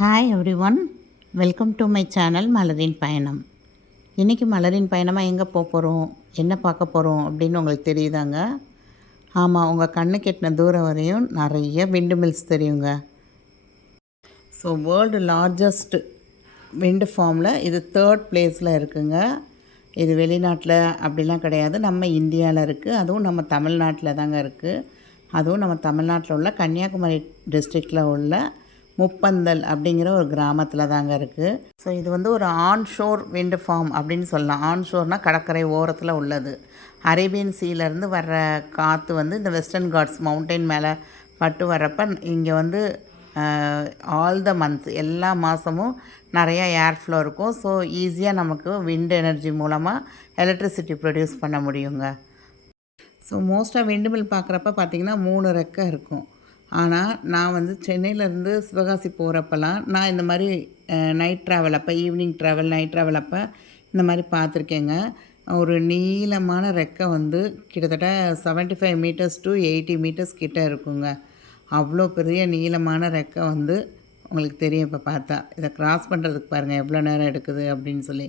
Hi every one, welcome to my channel மலரின் பயணம். இன்றைக்கி மலரின் பயணமாக எங்கே போகிறோம், என்ன பார்க்க போகிறோம் அப்படின்னு உங்களுக்கு தெரியுதாங்க? ஆமாம், உங்கள் கண்ணு கெட்டின தூரம் வரையும் நிறைய விண்டு மில்ஸ் தெரியுங்க. ஸோ வேர்ல்டு லார்ஜஸ்ட் விண்டு ஃபார்மில் இது 3rd பிளேஸில் இருக்குங்க. இது வெளிநாட்டில் அப்படிலாம் கிடையாது, நம்ம இந்தியாவில் இருக்குது. அதுவும் நம்ம தமிழ்நாட்டில் தாங்க இருக்குது. அதுவும் நம்ம தமிழ்நாட்டில் உள்ள கன்னியாகுமரி டிஸ்ட்ரிக்டில் உள்ள முப்பந்தல் அப்படிங்கிற ஒரு கிராமத்தில் தாங்க இருக்குது. ஸோ இது வந்து ஒரு ஆன்ஷோர் விண்டு ஃபார்ம் அப்படின்னு சொல்லலாம். ஆன்ஷோர்னால் கடற்கரை ஓரத்தில் உள்ளது. அரேபியன் சீலேருந்து வர்ற காற்று வந்து இந்த வெஸ்டர்ன் காட்ஸ் மவுண்டெயின் மேலே பட்டு வர்றப்ப இங்கே வந்து ஆல் த மந்த் எல்லா மாதமும் நிறையா ஏர் ஃப்ளோ இருக்கும். ஸோ ஈஸியாக நமக்கு விண்ட் எனர்ஜி மூலமாக எலக்ட்ரிசிட்டி ப்ரொடியூஸ் பண்ண முடியுங்க. ஸோ மோஸ்ட்டாக விண்டு மில் பார்க்குறப்ப பார்த்திங்கன்னா 3 ரெக்கை இருக்கும். ஆனால் நான் வந்து சென்னையிலேருந்து சிவகாசி போகிறப்பெல்லாம் நான் இந்த மாதிரி நைட் ட்ராவல் அப்போ ஈவினிங் ட்ராவல் நைட் ட்ராவல் அப்போ இந்த மாதிரி பார்த்துருக்கேங்க. ஒரு நீளமான ரெக்கை வந்து கிட்டத்தட்ட 75 மீட்டர்ஸ் டு 80 மீட்டர்ஸ் கிட்டே இருக்குங்க. அவ்வளோ பெரிய நீளமான ரெக்கை வந்து உங்களுக்கு தெரியும். இப்போ பார்த்தா இதை க்ராஸ் பண்ணுறதுக்கு பாருங்கள் எவ்வளோ நேரம் எடுக்குது அப்படின்னு சொல்லி.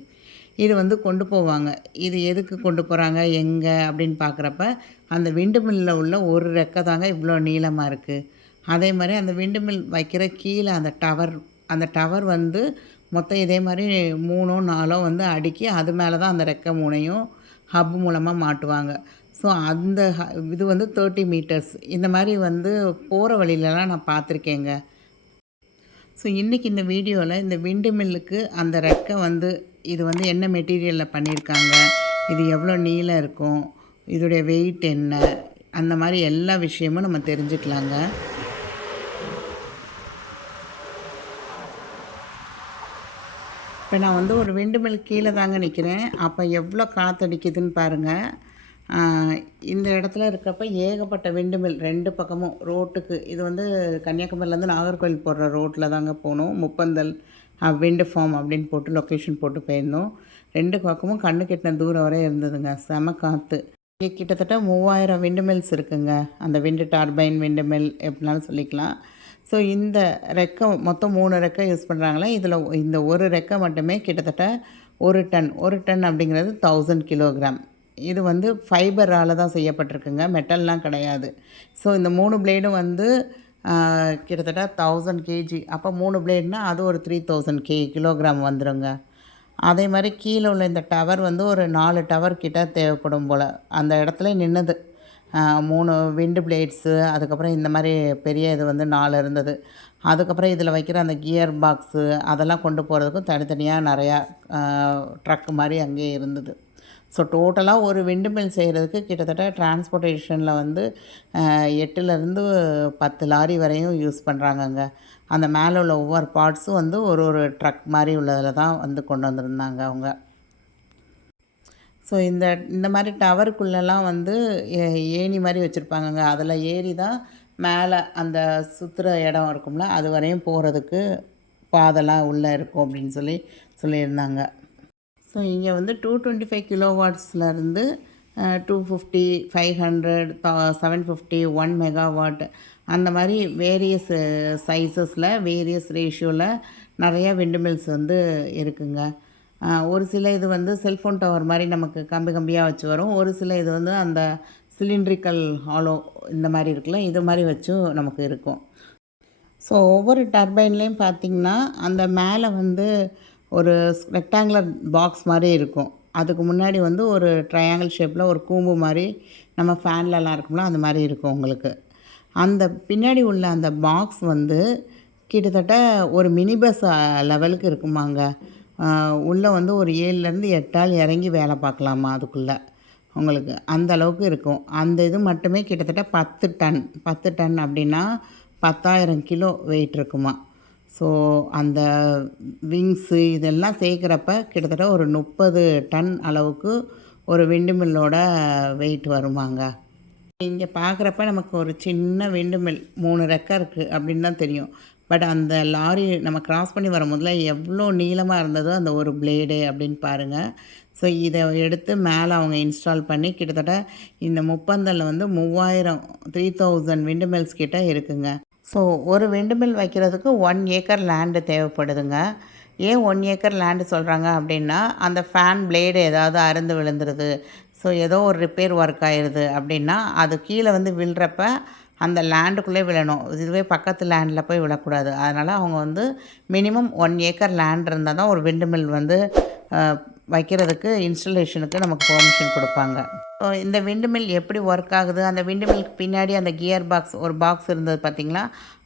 இது வந்து கொண்டு போவாங்க. இது எதுக்கு கொண்டு போகிறாங்க, எங்கே அப்படின்னு பார்க்குறப்ப அந்த விண்டு மில்லில் உள்ள ஒரு ரெக்கை தாங்க இவ்வளோ நீளமாக இருக்குது. அதே மாதிரி அந்த விண்டு மில் வைக்கிற கீழே அந்த டவர் வந்து மொத்தம் இதே மாதிரி 3ஓ 4ஓ வந்து அடுக்கி அது மேலே தான் அந்த ரெக்கை 3ஐயும் ஹப் மூலமாக மாட்டுவாங்க. ஸோ அந்த இது வந்து 30 மீட்டர்ஸ் இந்த மாதிரி வந்து போகிற வழியிலலாம் நான் பார்த்துருக்கேங்க. ஸோ இன்றைக்கி இந்த வீடியோவில் இந்த விண்டு மில்லுக்கு அந்த ரெக்கை வந்து இது வந்து என்ன மெட்டீரியலில் பண்ணியிருக்காங்க, இது எவ்வளோ நீளம் இருக்கும், இதோடைய வெயிட் என்ன, அந்த மாதிரி எல்லா விஷயமும் நம்ம தெரிஞ்சுக்கலாங்க. இப்போ நான் வந்து ஒரு விண்டு மில் கீழே தாங்க நிற்கிறேன். அப்போ எவ்வளோ காற்றடிக்குதுன்னு பாருங்கள். இந்த இடத்துல இருக்கிறப்ப ஏகப்பட்ட விண்டு மில் 2 பக்கமும் ரோட்டுக்கு. இது வந்து கன்னியாகுமரியிலேருந்து நாகர்கோவில் போடுற ரோட்டில் தாங்க போனோம். முப்பந்தல் விண்டு ஃபார்ம் அப்படின்னு போட்டு லொக்கேஷன் போட்டு போயிருந்தோம். 2 பக்கமும் கண்ணு கெட்டின தூரம் வரை இருந்ததுங்க. செம காற்று. இங்கே கிட்டத்தட்ட 3000 விண்டு மில்ஸ் இருக்குங்க. அந்த விண்டு டர்பைன் விண்டு மில் எப்படினாலும் சொல்லிக்கலாம். ஸோ இந்த ரெக்கை மொத்தம் 3 ரெக்கை யூஸ் பண்ணுறாங்களே. இதில் இந்த ஒரு ரெக்கை மட்டுமே கிட்டத்தட்ட 1 டன் அப்படிங்கிறது 1000 கிலோகிராம். இது வந்து ஃபைபரால் தான் செய்யப்பட்டிருக்குங்க, மெட்டல்லாம் கிடையாது. ஸோ இந்த 3 பிளேடும் வந்து கிட்டத்தட்ட 1000 கேஜி. அப்போ 3 பிளேட்னால் அது ஒரு 3000 கிலோகிராம் வந்துடுங்க. அதே மாதிரி கீழே உள்ள இந்த டவர் வந்து ஒரு 4 டவர் கிட்ட தேவைப்படும் போல். அந்த இடத்துல நின்றுது 3 விண்டு பிளேட்ஸு. அதுக்கப்புறம் இந்த மாதிரி பெரிய இது வந்து 4 இருந்தது. அதுக்கப்புறம் இதில் வைக்கிற அந்த கியர் பாக்ஸு அதெல்லாம் கொண்டு போகிறதுக்கும் தனித்தனியாக நிறையா ட்ரக்கு மாதிரி அங்கேயே இருந்தது. ஸோ டோட்டலாக ஒரு விண்டு மில் செய்கிறதுக்கு கிட்டத்தட்ட டிரான்ஸ்போர்ட்டேஷனில் வந்து 8லேருந்து 10 லாரி வரையும் யூஸ் பண்ணுறாங்கங்க. அந்த மேலே உள்ள ஒவ்வொரு பார்ட்ஸும் வந்து ஒரு ட்ரக் மாதிரி உள்ளதில் தான் வந்து கொண்டு வந்திருந்தாங்க அவங்க. ஸோ இந்த மாதிரி டவருக்குள்ளெல்லாம் வந்து ஏணி மாதிரி வச்சுருப்பாங்கங்க. அதில் ஏறி தான் மேலே அந்த சுற்றுற இடம் இருக்கும்ல, அது வரையும் போகிறதுக்கு பாதெல்லாம் உள்ளே இருக்கும் அப்படின்னு சொல்லியிருந்தாங்க. ஸோ இங்கே வந்து 225 கிலோவாட்ஸ்லேருந்து 250, 500, 750, 1 மெகாவாட் அந்த மாதிரி வேரியஸ் சைஸஸில் வேரியஸ் ரேஷியோவில் நிறையா விண்டு மில்ஸ் வந்து இருக்குங்க. ஒரு சில இது வந்து செல்ஃபோன் டவர் மாதிரி நமக்கு கம்பியாக வச்சு வரும். ஒரு சில இது வந்து அந்த சிலிண்ட்ரிக்கல் ஹாலோ இந்த மாதிரி இருக்குல்ல, இது மாதிரி வச்சும் நமக்கு இருக்கும். ஸோ ஒவ்வொரு டர்பைன்லேயும் பார்த்திங்கன்னா அந்த மேலே வந்து ஒரு ரெக்டாங்குலர் பாக்ஸ் மாதிரி இருக்கும். அதுக்கு முன்னாடி வந்து ஒரு ட்ரையாங்கிள் ஷேப்பில் ஒரு கூம்பு மாதிரி நம்ம ஃபேன்லலாம் இருக்கும்ல, அந்த மாதிரி இருக்கும் உங்களுக்கு. அந்த பின்னாடி உள்ள அந்த பாக்ஸ் வந்து கிட்டத்தட்ட ஒரு மினி பஸ் லெவலுக்கு இருக்குமாங்க. உள்ளே வந்து ஒரு 7லேருந்து 8 ஆள் இறங்கி வேலை பார்க்கலாமா அதுக்குள்ளே உங்களுக்கு, அந்த அளவுக்கு இருக்கும். அந்த இது மட்டுமே கிட்டத்தட்ட 10 டன் அப்படின்னா 10,000 கிலோ வெயிட் இருக்குமா. ஸோ அந்த விங்ஸு இதெல்லாம் சேர்க்குறப்ப கிட்டத்தட்ட ஒரு 30 டன் அளவுக்கு ஒரு விண்டு மில்லோட வெயிட் வருமாங்க. இங்கே பார்க்குறப்ப நமக்கு ஒரு சின்ன விண்டு மில் 3 ரெக்கை இருக்குது அப்படின்னு தான் தெரியும். பட் அந்த லாரி நம்ம கிராஸ் பண்ணி வரும்போதில் எவ்வளோ நீளமாக இருந்ததோ அந்த ஒரு பிளேடு அப்படின்னு பாருங்கள். ஸோ இதை எடுத்து மேலே அவங்க இன்ஸ்டால் பண்ணி கிட்டத்தட்ட இந்த முப்பந்தலில் வந்து 3000 விண்டு மில்ஸ் கிட்டே இருக்குங்க. ஸோ ஒரு விண்டுமில் வைக்கிறதுக்கு 1 ஏக்கர் லேண்டு தேவைப்படுதுங்க. ஏன் 1 ஏக்கர் லேண்டு சொல்கிறாங்க அப்படின்னா, அந்த ஃபேன் பிளேடு ஏதாவது அறுந்து விழுந்துருது, ஸோ ஏதோ ஒரு ரிப்பேர் ஒர்க் ஆயிடுது அப்படின்னா, அது கீழே வந்து விழுறப்ப அந்த லேண்டுக்குள்ளே விழணும். இதுவே பக்கத்து லேண்டில் போய் விழக்கூடாது. அதனால் அவங்க வந்து மினிமம் 1 ஏக்கர் லேண்ட் இருந்தால் தான் ஒரு விண்டுமில் வந்து வைக்கிறதுக்கு இன்ஸ்டலேஷனுக்கு நமக்கு பெர்மிஷன் கொடுப்பாங்க. ஸோ இந்த விண்டுமில் எப்படி ஒர்க் ஆகுது, அந்த விண்டுமில்க்கு பின்னாடி அந்த கியர் பாக்ஸ் ஒரு பாக்ஸ் இருந்தது பார்த்தீங்களா,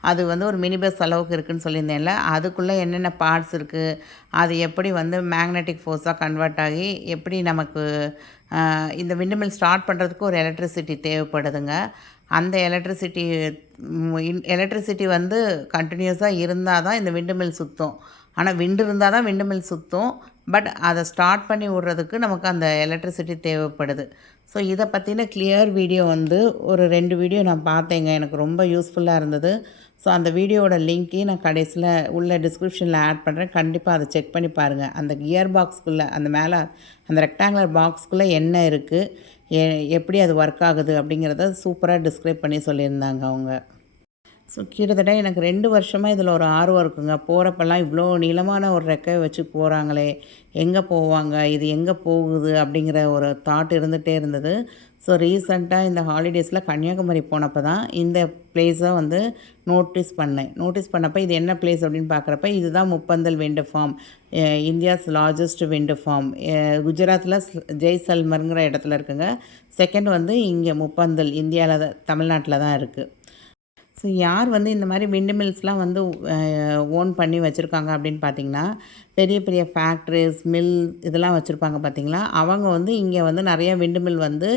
அது வந்து ஒரு மினி பஸ் அளவுக்கு இருக்குதுன்னு சொல்லியிருந்தேன்ல, அதுக்குள்ளே என்னென்ன பார்ட்ஸ் இருக்குது, அது எப்படி வந்து மேக்னெட்டிக் ஃபோர்ஸாக கன்வெர்ட் ஆகி எப்படி நமக்கு இந்த விண்டுமில் ஸ்டார்ட் பண்ணுறதுக்கு ஒரு எலக்ட்ரிசிட்டி தேவைப்படுதுங்க. அந்த எலக்ட்ரிசிட்டி வந்து கண்டினியூஸாக இருந்தால் தான் இந்த விண்டுமில் சுற்றும். ஆனால் விண்டு இருந்தால் தான் விண்டுமில் சுற்றும். பட் அதை ஸ்டார்ட் பண்ணி விட்றதுக்கு நமக்கு அந்த எலக்ட்ரிசிட்டி தேவைப்படுது. ஸோ இதை பற்றின கிளியர் வீடியோ வந்து ஒரு 2 வீடியோ நான் பார்த்தேங்க. எனக்கு ரொம்ப யூஸ்ஃபுல்லாக இருந்தது. ஸோ அந்த வீடியோவோட லிங்க்கையும் நான் கடைசியில் உள்ள டிஸ்கிரிப்ஷனில் ஆட் பண்ணுறேன். கண்டிப்பாக அதை செக் பண்ணி பாருங்கள். அந்த கியர் பாக்ஸ்க்குள்ளே அந்த மேலே அந்த ரெக்டாங்குலர் பாக்ஸ்க்குள்ளே என்ன இருக்குது, எப்படி அது ஒர்க் ஆகுது அப்படிங்கிறத சூப்பராக டிஸ்கிரைப் பண்ணி சொல்லியிருந்தாங்க அவங்க. ஸோ கிட்டத்தட்ட எனக்கு 2 வருஷமாக இதில் ஒரு ஆர்வம் இருக்குங்க. போகிறப்பெல்லாம் இவ்வளோ நீளமான ஒரு ரெக்கையை வச்சு போகிறாங்களே, எங்கே போவாங்க, இது எங்கே போகுது அப்படிங்கிற ஒரு தாட் இருந்துகிட்டே இருந்தது. ஸோ ரீசெண்டாக இந்த ஹாலிடேஸில் கன்னியாகுமரி போனப்போ தான் இந்த பிளேஸை வந்து நோட்டீஸ் பண்ணேன். நோட்டீஸ் பண்ணப்போ இது என்ன பிளேஸ் அப்படின்னு பார்க்குறப்ப இதுதான் முப்பந்தல் விண்டு ஃபார்ம், இந்தியாஸ் லார்ஜஸ்ட் விண்டு ஃபார்ம். குஜராத்தில் ஜெய்சல்மருங்கிற இடத்துல இருக்குங்க. செகண்ட் வந்து இங்கே முப்பந்தல் இந்தியாவில் தான், தமிழ்நாட்டில் தான் இருக்குது. ஸோ யார் வந்து இந்த மாதிரி விண்டு மில்ஸ்லாம் வந்து ஓன் பண்ணி வச்சுருக்காங்க அப்படின்னு பார்த்திங்கன்னா, பெரிய பெரிய ஃபேக்ட்ரிஸ், மில் இதெல்லாம் வச்சுருப்பாங்க பார்த்திங்களா, அவங்க வந்து இங்கே வந்து நிறைய விண்டு மில் வந்து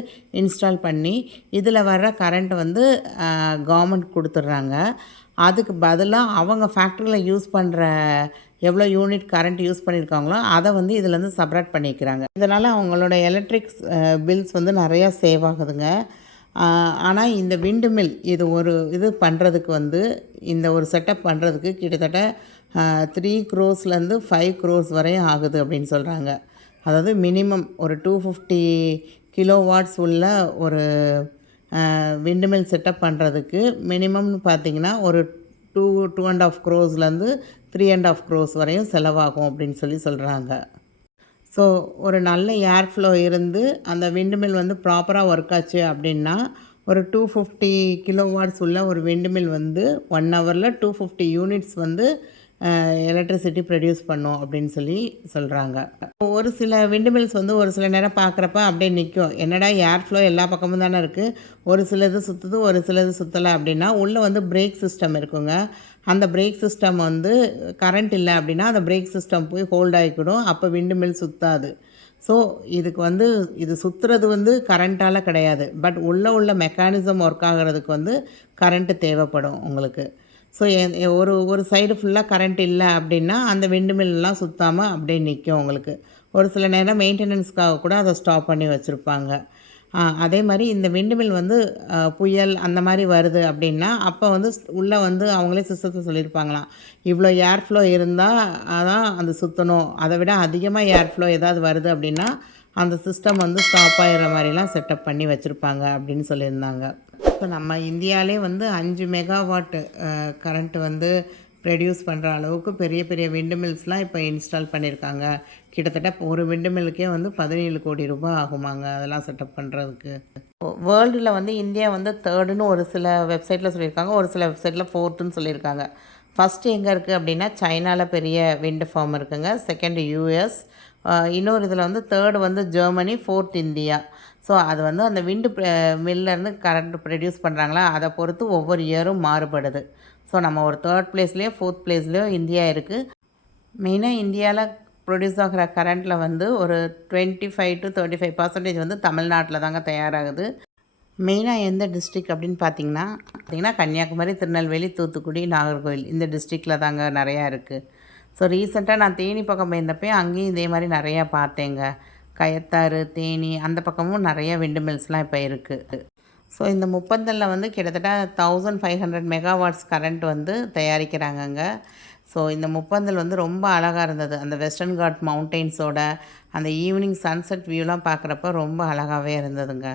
இன்ஸ்டால் பண்ணி இதில் வர்ற கரண்ட்டை வந்து கவர்மெண்ட் கொடுத்துட்றாங்க. அதுக்கு பதிலாக அவங்க ஃபேக்ட்ரியில் யூஸ் பண்ணுற எவ்வளோ யூனிட் கரண்ட் யூஸ் பண்ணியிருக்காங்களோ அதை வந்து இதிலேருந்து செப்பரேட் பண்ணிக்கிறாங்க. இதனால் அவங்களோட எலக்ட்ரிக்ஸ் பில்ஸ் வந்து நிறையா சேவ் ஆகுதுங்க. ஆனால் இந்த விண்டு மில் இது பண்ணுறதுக்கு வந்து இந்த ஒரு செட்டப் பண்ணுறதுக்கு கிட்டத்தட்ட 3 crores 5 crores வரையும் ஆகுது அப்படின்னு சொல்கிறாங்க. அதாவது மினிமம் ஒரு 250 kilowatts உள்ள ஒரு விண்டு மில் செட்டப் பண்ணுறதுக்கு மினிமம்னு பார்த்திங்கன்னா ஒரு 2.5 crores 3.5 crores வரையும் செலவாகும் அப்படின்னு சொல்கிறாங்க. ஸோ ஒரு நல்ல ஏர் ஃப்ளோ இருந்து அந்த விண்டு மில் வந்து ப்ராப்பராக ஒர்க் ஆச்சு அப்படின்னா ஒரு 250 kilowatts உள்ள ஒரு விண்டு மில் வந்து 1 ஹவரில் 250 யூனிட்ஸ் வந்து எலக்ட்ரிசிட்டி ப்ரொடியூஸ் பண்ணும் அப்படின்னு சொல்கிறாங்க. ஒரு சில விண்டு மில்ஸ் வந்து ஒரு சில நேரம் பார்க்குறப்ப அப்படியே நிற்கும். என்னடா ஏர் ஃப்ளோ எல்லா பக்கமும் தானே இருக்குது, ஒரு சிலது சுற்றுது ஒரு சிலது சுற்றலை அப்படின்னா உள்ளே வந்து பிரேக் சிஸ்டம் இருக்குங்க. அந்த பிரேக் சிஸ்டம் வந்து கரண்ட் இல்லை அப்படின்னா அந்த பிரேக் சிஸ்டம் போய் ஹோல்ட் ஆகிக்கிடும். அப்போ விண்டு மில் சுற்றாது. ஸோ இதுக்கு வந்து இது சுற்றுறது வந்து கரண்ட்டால் கிடையாது, பட் உள்ள மெக்கானிசம் ஒர்க் ஆகிறதுக்கு வந்து கரண்ட்டு தேவைப்படும் உங்களுக்கு. ஸோ ஒரு சைடு ஃபுல்லாக கரண்ட் இல்லை அப்படின்னா அந்த விண்டு மில்லாம் சுற்றாமல் அப்படியே நிற்கும் உங்களுக்கு. ஒரு சில நேரம் மெயின்டெனன்ஸ்க்காக கூட அதை ஸ்டாப் பண்ணி வச்சுருப்பாங்க. அதே மாதிரி இந்த விண்டு மில் வந்து புயல் அந்த மாதிரி வருது அப்படின்னா அப்போ வந்து உள்ளே வந்து அவங்களே சிஸ்டத்தில் சொல்லியிருப்பாங்களாம், இவ்வளோ ஏர் ஃப்ளோ இருந்தால் அதான் அது சுற்றணும், அதை விட அதிகமாக ஏர் ஃப்ளோ ஏதாவது வருது அப்படின்னா அந்த சிஸ்டம் வந்து ஸ்டாப் ஆகிற மாதிரிலாம் செட்டப் பண்ணி வச்சுருப்பாங்க அப்படின்னு சொல்லியிருந்தாங்க. இப்போ நம்ம இந்தியாவிலே வந்து 5 மெகாவாட் கரண்ட்டு வந்து ப்ரொடியூஸ் பண்ணுற அளவுக்கு பெரிய பெரிய விண்டு மில்ஸ்லாம் இப்போ இன்ஸ்டால் பண்ணியிருக்காங்க. கிட்டத்தட்ட ஒரு விண்டு மில்லுக்கே வந்து 17 கோடி ரூபாய் ஆகுமாங்க அதெல்லாம் செட்டப் பண்ணுறதுக்கு. வேர்ல்டில் வந்து இந்தியா வந்து 3rd ஒரு சில வெப்சைட்டில் சொல்லியிருக்காங்க, ஒரு சில வெப்சைட்டில் 4th சொல்லியிருக்காங்க. ஃபஸ்ட்டு எங்கே இருக்குது அப்படின்னா சைனாவில் பெரிய விண்டு ஃபார்ம் இருக்குங்க. செகண்ட் யூஎஸ், இன்னொரு இதில் வந்து 3rd வந்து ஜெர்மனி, 4th இந்தியா. ஸோ அது வந்து அந்த விண்டு மில்லேருந்து கரண்ட் ப்ரொடியூஸ் பண்ணுறாங்களா அதை பொறுத்து ஒவ்வொரு இயரும் மாறுபடுது. ஸோ நம்ம ஒரு 3rd பிளேஸ்லேயோ 4th பிளேஸ்லேயோ இந்தியா இருக்குது. மெயினாக இந்தியாவில் ப்ரொடியூஸ் ஆகிற கரண்ட்டில் வந்து ஒரு 25 to 35% வந்து தமிழ்நாட்டில் தாங்க தயாராகுது. மெயினாக எந்த டிஸ்ட்ரிக் அப்படின்னு பார்த்தீங்கன்னா கன்னியாகுமரி, திருநெல்வேலி, தூத்துக்குடி, நாகர்கோவில் இந்த டிஸ்ட்ரிக்டில் தாங்க நிறையா இருக்குது. ஸோ ரீசெண்டாக நான் தேனி பக்கம் போயிருந்தப்போ அங்கேயும் இதே மாதிரி நிறையா பார்த்தேங்க. கயத்தாறு, தேனி அந்த பக்கமும் நிறைய விண்டு மில்ஸ்லாம் இப்போ இருக்குது. ஸோ இந்த முப்பந்தலில் வந்து கிட்டத்தட்ட 1500 மெகாவாட்ஸ் கரண்ட் வந்து தயாரிக்கிறாங்கங்க. ஸோ இந்த முப்பந்தல் வந்து ரொம்ப அழகாக இருந்தது. அந்த வெஸ்டர்ன் காட் மவுண்டெயின்ஸோட அந்த ஈவினிங் சன்செட் வியூலாம் பார்க்குறப்ப ரொம்ப அழகாகவே இருந்ததுங்க.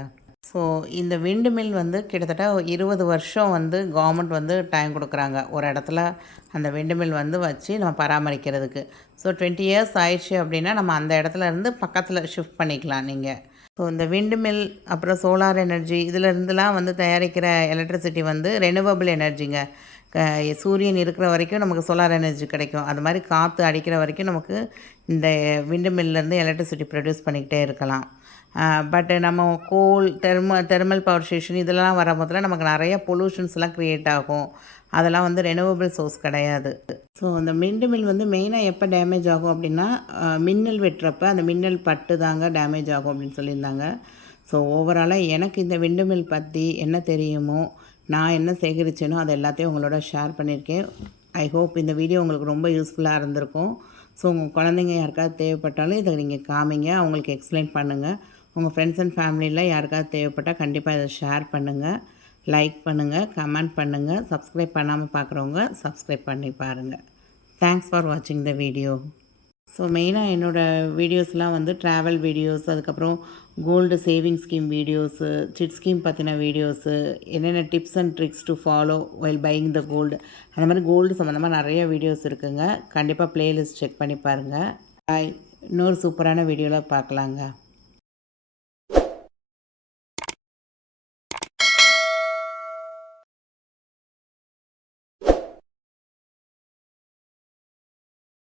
ஸோ இந்த விண்டு மில் வந்து கிட்டத்தட்ட 20 வருஷம் வந்து கவர்மெண்ட் வந்து டைம் கொடுக்குறாங்க ஒரு இடத்துல அந்த விண்டு மில் வந்து வச்சு நம்ம பராமரிக்கிறதுக்கு. ஸோ 20 இயர்ஸ் ஆயிடுச்சு அப்படின்னா நம்ம அந்த இடத்துல இருந்து பக்கத்தில் ஷிஃப்ட் பண்ணிக்கலாம் நீங்கள். ஸோ இந்த விண்டு மில் அப்புறம் சோலார் எனர்ஜி இதிலேருந்துலாம் வந்து தயாரிக்கிற எலக்ட்ரிசிட்டி வந்து ரெனிவபிள் எனர்ஜிங்க. சூரியன் இருக்கிற வரைக்கும் நமக்கு சோலார் எனர்ஜி கிடைக்கும். அது மாதிரி காற்று அடிக்கிற வரைக்கும் நமக்கு இந்த விண்டு மில்லேருந்து எலக்ட்ரிசிட்டி ப்ரொடியூஸ் பண்ணிக்கிட்டே இருக்கலாம். பட்டு நம்ம கோல், தெர்மல் பவர் ஸ்டேஷன் இதெல்லாம் வரும்போதெல்லாம் நமக்கு நிறைய பொல்யூஷன்ஸ்லாம் க்ரியேட் ஆகும். அதெல்லாம் வந்து ரெனிவபிள் சோர்ஸ் கிடையாது. ஸோ அந்த விண்டு மில் வந்து மெயினாக எப்போ டேமேஜ் ஆகும் அப்படின்னா, மின்னல் வெட்டுறப்ப அந்த மின்னல் பட்டு தாங்க டேமேஜ் ஆகும் அப்படின்னு சொல்லியிருந்தாங்க. ஸோ ஓவராலாக எனக்கு இந்த விண்டு மில் பற்றி என்ன தெரியுமோ, நான் என்ன சேகரித்தேனோ அது எல்லாத்தையும் உங்களோட ஷேர் பண்ணியிருக்கேன். ஐ ஹோப் இந்த வீடியோ உங்களுக்கு ரொம்ப யூஸ்ஃபுல்லாக இருந்திருக்கும். ஸோ உங்கள் குழந்தைங்க யாருக்காவது தேவைப்பட்டாலும் இதை நீங்கள் காமிங்க, அவங்களுக்கு எக்ஸ்பிளைன் பண்ணுங்கள். உங்கள் ஃப்ரெண்ட்ஸ் அண்ட் ஃபேமிலியில் யாருக்காவது தேவைப்பட்டால் கண்டிப்பாக இதை ஷேர் பண்ணுங்கள், லைக் பண்ணுங்கள், கமெண்ட் பண்ணுங்கள். சப்ஸ்கிரைப் பண்ணாமல் பார்க்குறவங்க சப்ஸ்கிரைப் பண்ணி பாருங்கள். தேங்க்ஸ் ஃபார் வாட்சிங் த வீடியோ. ஸோ மெயினாக என்னோடய வீடியோஸ்லாம் வந்து ட்ராவல் வீடியோஸ், அதுக்கப்புறம் gold saving scheme videos, chit scheme பற்றின வீடியோஸு, என்னென்ன tips and tricks to follow while buying the gold, அந்த மாதிரி கோல்டு சம்மந்தமாக நிறைய வீடியோஸ் இருக்குங்க. கண்டிப்பாக ப்ளேலிஸ்ட் செக் பண்ணி பாருங்கள். இன்னொரு சூப்பரான வீடியோவில் பார்க்கலாங்க.